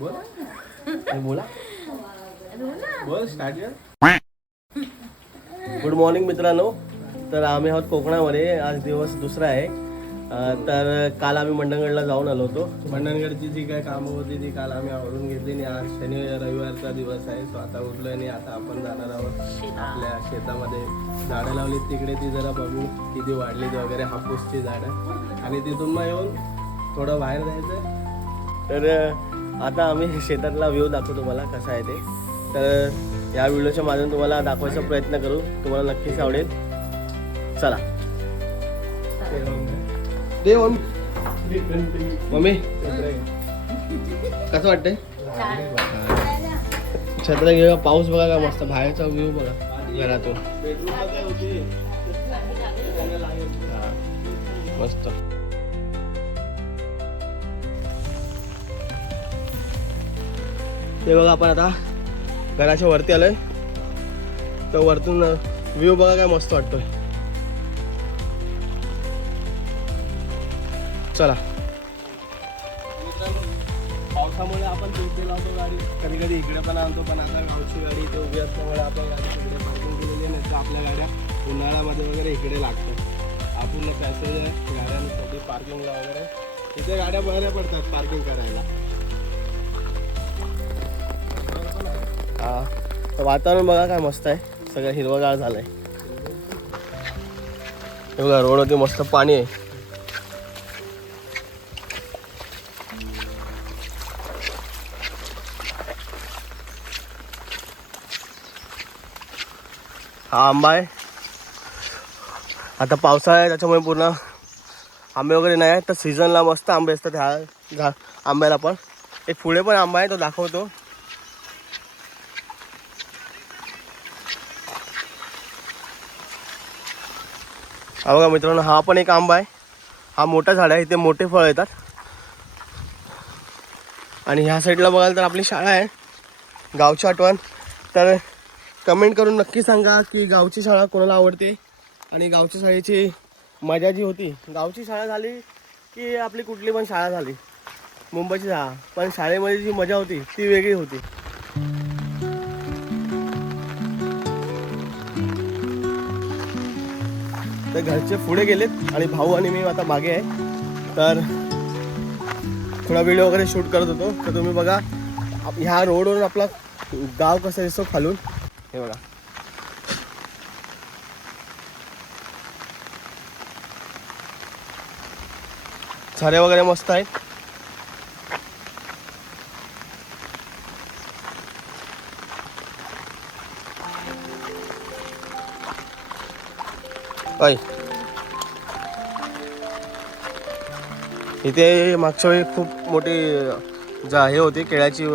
बोला बोल स्टार्ट कर. गुड मॉर्निंग मित्रांनो. तर आम्ही आहोत कोकणामध्ये. आज दिवस दुसरा आहे. तर काल आम्ही मंडणगडला जाऊन आलो होतो. मंडणगडची जी काय कामं होती ती काल आम्ही आवरून घेतली आणि आज रविवारचा दिवस आहे. सो आता उठलो आणि आता आपण जाणार आहोत आपल्या शेतामध्ये. झाडं लावलीत तिकडे, ती जरा बघू किती वाढलीत वगैरे, हापूसची झाडं. आणि तिथून मग येऊन थोडं बाहेर जायचं. तर आता आम्ही शेतातला व्ह्यू दाखवतो तुम्हाला कसा आहे ते. तर या व्हिडिओच्या माध्यमातून तुम्हाला दाखवायचा प्रयत्न करू. तुम्हाला नक्कीच आवडेल. चला देव मम्मी कसं वाटतंय? छत्र घेऊया. पाऊस बघा का मस्त. बाहेरचा व्ह्यू बघा घरातून मस्त. ते बघा आपण आता घराच्या वरती आलोय. तर वरतून व्ह्यू बघा काय मस्त वाटतोय. चला. पावसामुळे आपण तिथे लावतो गाडी, कधी कधी इकडे पण आणतो. पण आता गावची गाडी इथे उभी असल्यामुळे आपण गाडी तिकडे पार्किंग केलेली नाही. तर आपल्या गाड्या उन्हाळ्यामध्ये वगैरे इकडे लागतो. आपण पॅसेंजर आहे गाड्यांसाठी पार्किंगला वगैरे इथे गाड्या बऱ्या पडतात पार्किंग करायला. हा, वातावरण बघा काय मस्त आहे. सगळं हिरवगाळ झालंय. हे बघा रोडवरती मस्त पाणी आहे. हा आंबा आहे. आता पावसाळा आहे त्याच्यामुळे पूर्ण आंबे वगैरे नाही आहेत. तर सीझनला मस्त आंबे असतात ह्या आंब्याला. पण एक पुढे पण आंबा आहे, तो दाखवतो. हा बघा मित्रांनो, हा पण एक आंबा आहे. हा मोठा झाड आहे. इथे मोठे फळ येतात. आणि ह्या साईडला बघाल तर आपली शाळा आहे, गावची आठवण. तर कमेंट करून नक्की सांगा की गावची शाळा कोणाला आवडते. आणि गावच्या शाळेची मजा जी होती, गावची शाळा झाली की आपली कुठली पण शाळा झाली, मुंबईची शाळा, पण शाळेमध्ये जी मजा होती ती वेगळी होती. तर घरचे पुढे गेलेत आणि भाऊ आणि मी आता मागे आहे. तर थोडा व्हिडिओ वगैरे शूट करत होतो. तर तुम्ही बघा ह्या रोडवरून आपला गाव कसं दिसतो खालून. हे बघा. झाडे वगैरे मस्त आहेत. इथे मागच्या वेळी खूप मोठी हे होती, केळ्याची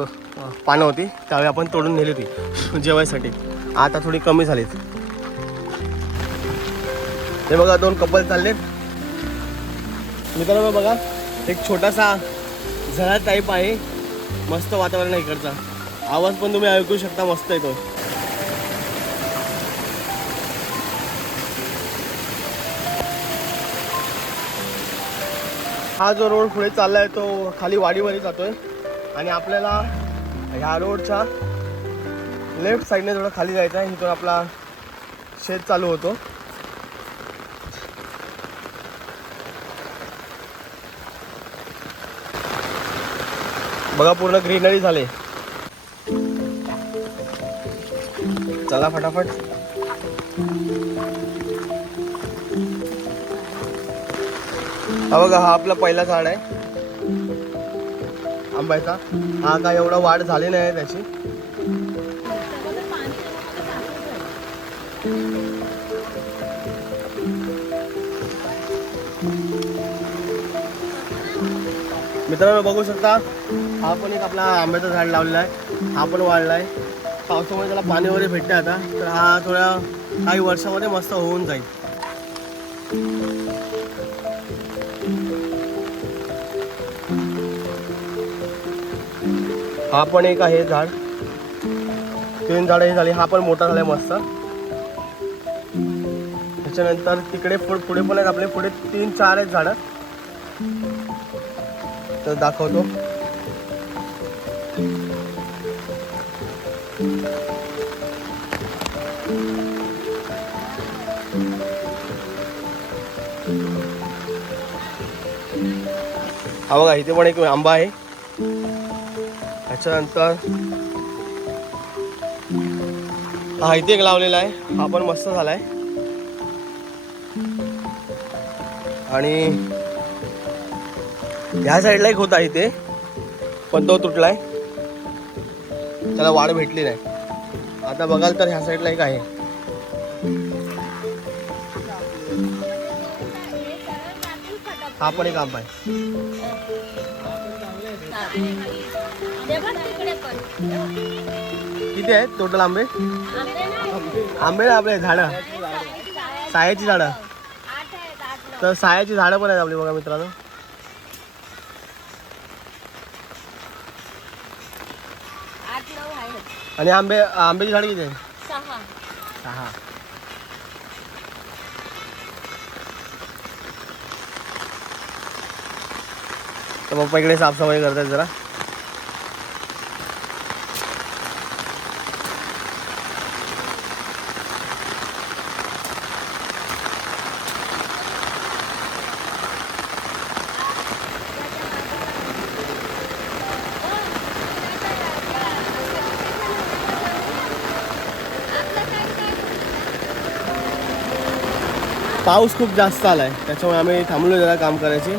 पानं होती. त्यावेळी आपण तोडून नेली होती जेवायसाठी. आता थोडी कमी झालीत. हे बघा दोन कपल चाललेत. मित्रांनो बघा, एक छोटासा झरा टाईप आहे. मस्त वातावरण आहे इकडचा. आवाज पण तुम्ही ऐकू शकता, मस्त येतो. हा जो रोड पुढे चाललाय तो खाली वाडीमध्ये जातोय. आणि आपल्याला ह्या रोडच्या लेफ्ट साईडने थोडं खाली जायचं आहे. इथून आपला शेत चालू होतो. बघा पूर्ण ग्रीनरी झाले. चला फटाफट. हा बघा, हा आपला पहिला झाड आहे आंब्याचा. हा काय एवढा वाढ झाली नाही त्याची. मित्रांनो बघू शकता, हा पण एक आपला आंब्याचं झाड लावलेला आहे. हा पण वाढला आहे. पावसामुळे त्याला पाणी वगैरे भेटते आता. तर हा थोड्या काही वर्षामध्ये मस्त होऊन जाईल. हा पण एक आहे झाड. 3 झाडं ही झाली. हा पण मोठा झालाय मस्त. त्याच्यानंतर तिकडे पुढे पण आहेत आपले. पुढे 3-4 आहेत झाडं. तर दाखवतो. हा बघा इथे पण एक आंबा आहे. त्याच्यानंतर हा इथे एक लावलेला आहे, हा पण मस्त झालाय. आणि ह्या साईडला एक होता इथे, पण तो तुटलाय, त्याला वाढ भेटली नाही. आता बघाल तर ह्या साईडला एक आहे. हा पण एक आंबा आहे. किती आहेत टोटल आंबे? आंबे ना आपले झाडं, सायाची झाडं. तर सायाची झाडं पण आहेत आपली बघा मित्रांनो. आणि आंब्याची झाड किती आहे? 6. तर पप्पा इकडे साफसफाई करतात जरा. पाऊस खूप जास्त आलाय, त्याच्यामुळे आम्ही थांबलो जरा काम करायचे.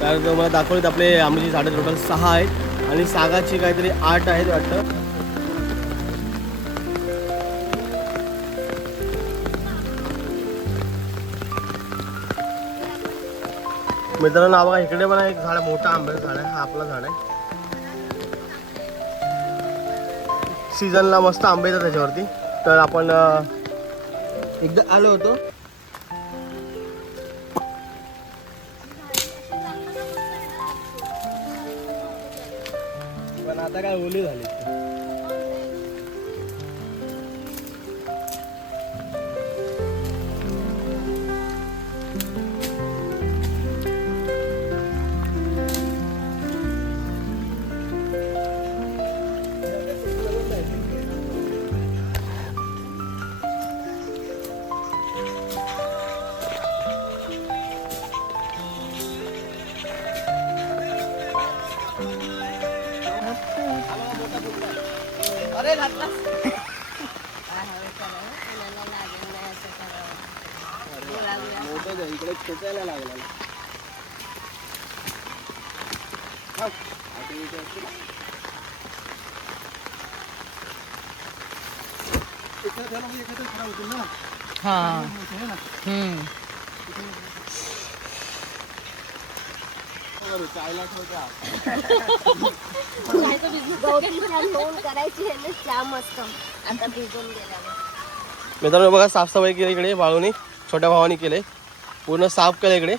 तर मला दाखवलेत आपले आंब्याची झाडं टोटल 6 आहेत आणि सागाची काहीतरी 8 आहेत वाटतं. मित्रांनो बघा इकडे पण एक झाड, मोठा आंब्याचं झाड आहे. हा आपला झाड आहे. सीझनला मस्त आंबे येतात त्याच्यावरती. तर आपण एकदा आलो होतो. पण आता काय ओली झाली. अरे घातला इकडे खेचायला लागला. हाँ मित्रांनो बघा साफसफाई केली इकडे. बाळूनी छोट्या भावानी केले, पूर्ण साफ केलं इकडे.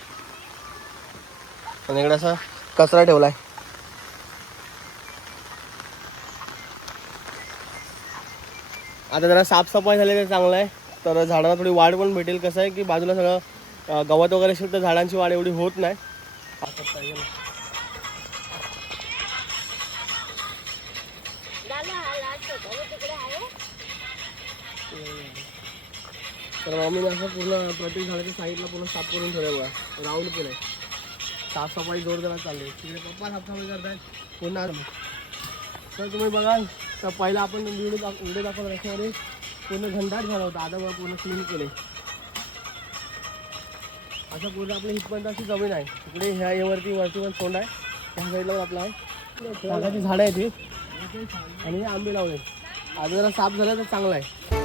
आणि इकडे असा कचरा ठेवलाय. आता जरा साफसफाई झाली तर चांगलं आहे. तर झाडांना थोडी वाढ पण भेटेल. कसं आहे की बाजूला सगळं गवत वगैरे असेल तर झाडांची वाढ एवढी होत नाही. तर मम्मीने असं पूर्ण प्रत्येक झाडाच्या साईडला पूर्ण साफ करून ठेवलं बघा, राऊंड केलंय. साफसफाई जोरदार चालली. तिकडे पप्पा साफसफाई करतायत पुन्हा. तर तुम्ही बघाल तर पहिला आपण व्हिडिओ दाखवला त्याच्यामध्ये पूर्ण घंटाट झाला होता. आता बघा पूर्ण क्लीन केले. असं पूर्ण आपलं हितपर्यंत अशी जमीन आहे. इकडे ह्या वरती पण सोंड आहे. त्या साईडला आपलं आहे सागाची झाडं आहे ती. आणि हे आंबे लावले. आता जरा साफ झालं तर चांगलं आहे.